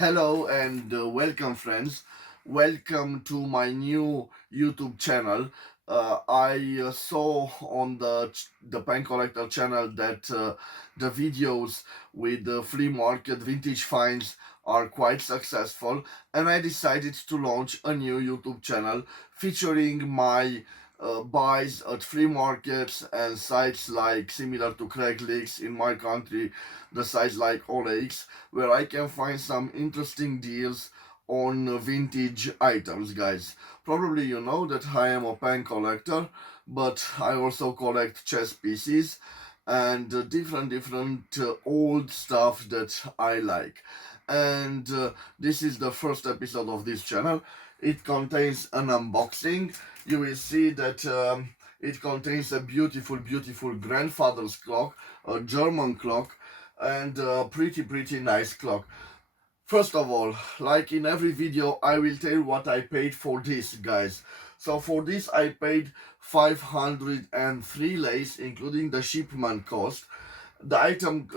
Hello and welcome friends. Welcome to my new YouTube channel. I saw on the Pen Collector channel that the videos with the flea market vintage finds are quite successful, and I decided to launch a new YouTube channel featuring my buys at flea markets and sites like similar to Craigslist in my country, the sites like OLX, where I can find some interesting deals on vintage items, guys. Probably you know that I am a pen collector, but I also collect chess pieces and different old stuff that I like. And this is the first episode of this channel. It contains an unboxing. You will see that it contains a beautiful grandfather's clock, a German clock, and a pretty nice clock. First of all, like in every video, I will tell you what I paid for this, guys. So for this I paid 503 lays, including the shipment cost. The item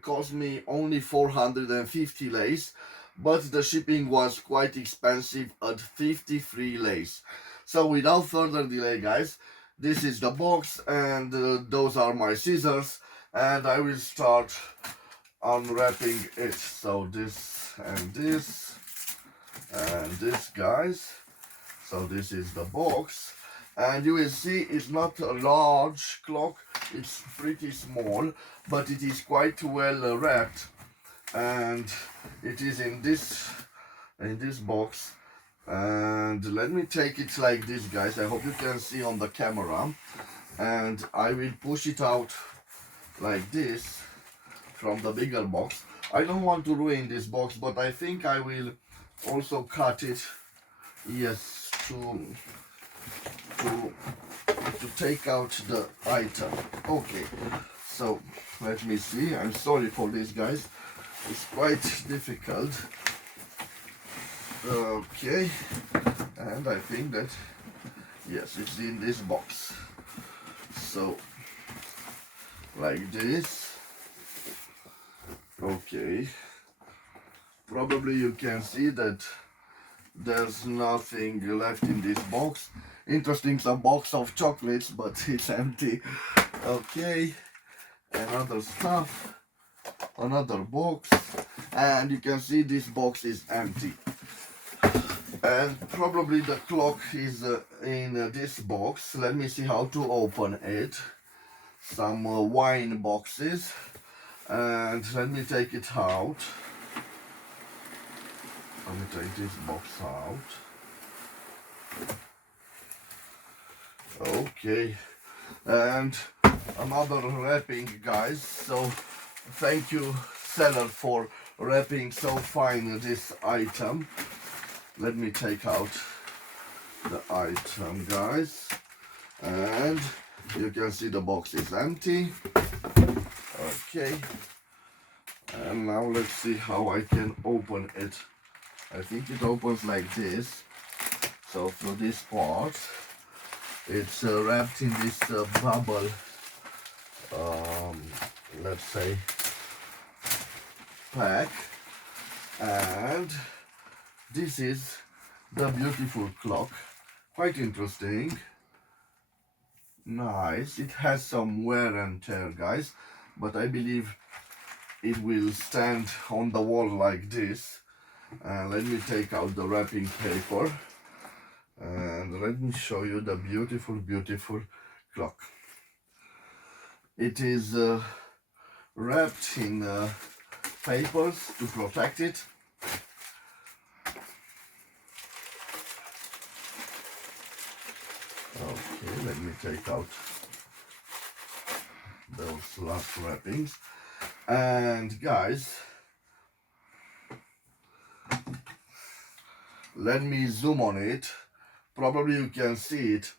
cost me only 450 lays, but the shipping was quite expensive at 53 lays. So without further delay, guys, this is the box, and those are my scissors, and I will start unwrapping it. So this and this and this, guys. So this is the box, and you will see it's not a large clock, it's pretty small, but it is quite well wrapped, and it is in this box. And let me take it like this, guys. I hope you can see on the camera, and I will push it out like this from the bigger box. I don't want to ruin this box, but I think I will also cut it, yes, to take out the item. Okay, so let me see. I'm sorry for this, guys, it's quite difficult. Okay, and I think that, yes, it's in this box. So like this. Okay, probably you can see that there's nothing left in this box. Interesting, some box of chocolates, but it's empty. Okay, another stuff, another box, and you can see this box is empty. And probably the clock is in this box. Let me see how to open it. Some wine boxes, and let me take it out. Let me take this box out. Okay, and another wrapping, guys. So thank you, seller, for wrapping so fine this item. Let me take out the item, guys, and you can see the box is empty. Okay, and now let's see how I can open it. I think it opens like this. So through this part, it's wrapped in this bubble, let's say, pack, and this is the beautiful clock. Quite interesting, nice. It has some wear and tear, guys, but I believe it will stand on the wall like this. And let me take out the wrapping paper, and let me show you the beautiful clock. It is wrapped in papers to protect it. Okay, let me take out those last wrappings. And guys, let me zoom on it. Probably you can see it.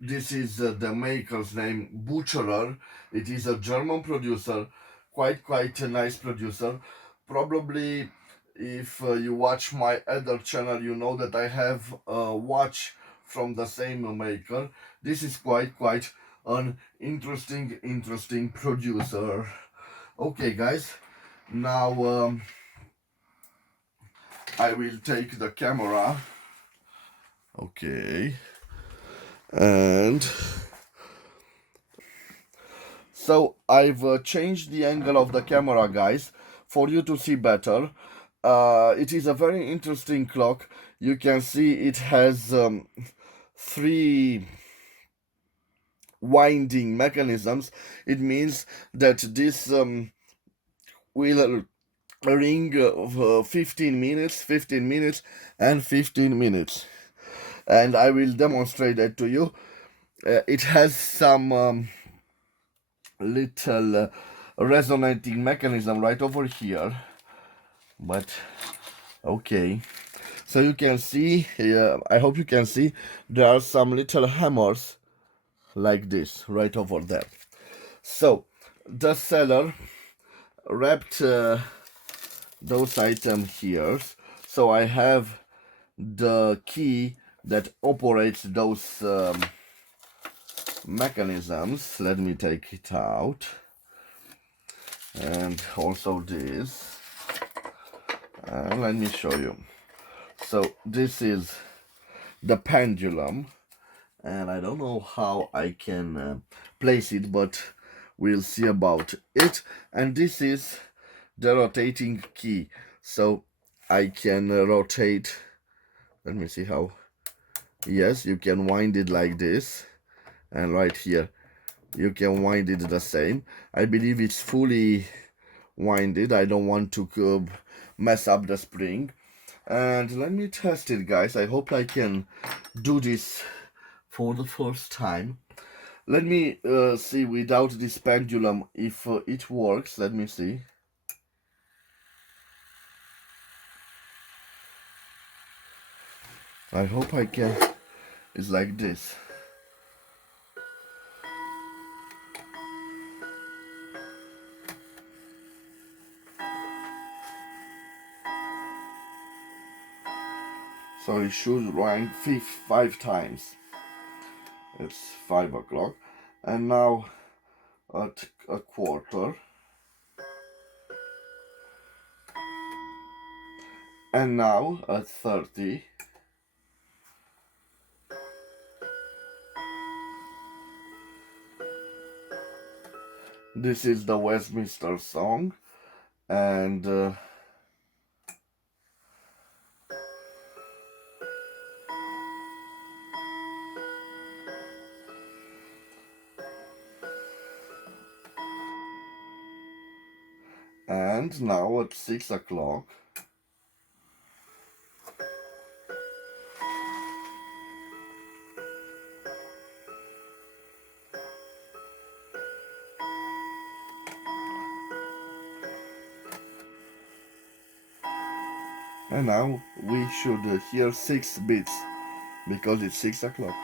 This is the maker's name, Bucherer. It is a German producer, quite a nice producer. Probably if you watch my other channel, you know that I have a watch from the same maker. This is quite an interesting producer. Okay, guys, now I will take the camera. Okay. And so I've changed the angle of the camera, guys, for you to see better. It is a very interesting clock. You can see it has three winding mechanisms. It means that this will ring 15 minutes, 15 minutes, and 15 minutes. And I will demonstrate that to you. It has some little resonating mechanism right over here, but okay. So you can see, I hope you can see, there are some little hammers like this right over there. So the seller wrapped those items here. So I have the key that operates those mechanisms. Let me take it out. And also this. And let me show you. So this is the pendulum. And I don't know how I can place it, but we'll see about it. And this is the rotating key. So I can rotate. Let me see how. Yes, you can wind it like this. And right here, you can wind it the same. I believe it's fully winded. I don't want to mess up the spring. And let me test it, guys. I hope I can do this for the first time. Let me see without this pendulum if it works. Let me see. I hope I can. It's like this. So it should ring 5 times. It's 5 o'clock. And now at a quarter. And now at 30. This is the Westminster song. And now at 6 o'clock. And now we should hear 6 beats because it's 6 o'clock.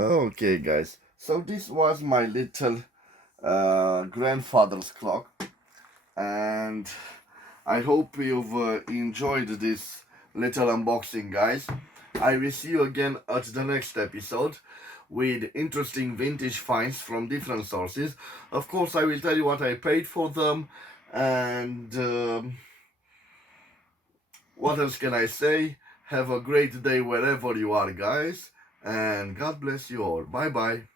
Okay, guys. So this was my little grandfather's clock, and I hope you've enjoyed this little unboxing, guys. I will see you again at the next episode with interesting vintage finds from different sources. Of course, I will tell you what I paid for them, and what else can I say? Have a great day wherever you are, guys, and God bless you all. Bye bye.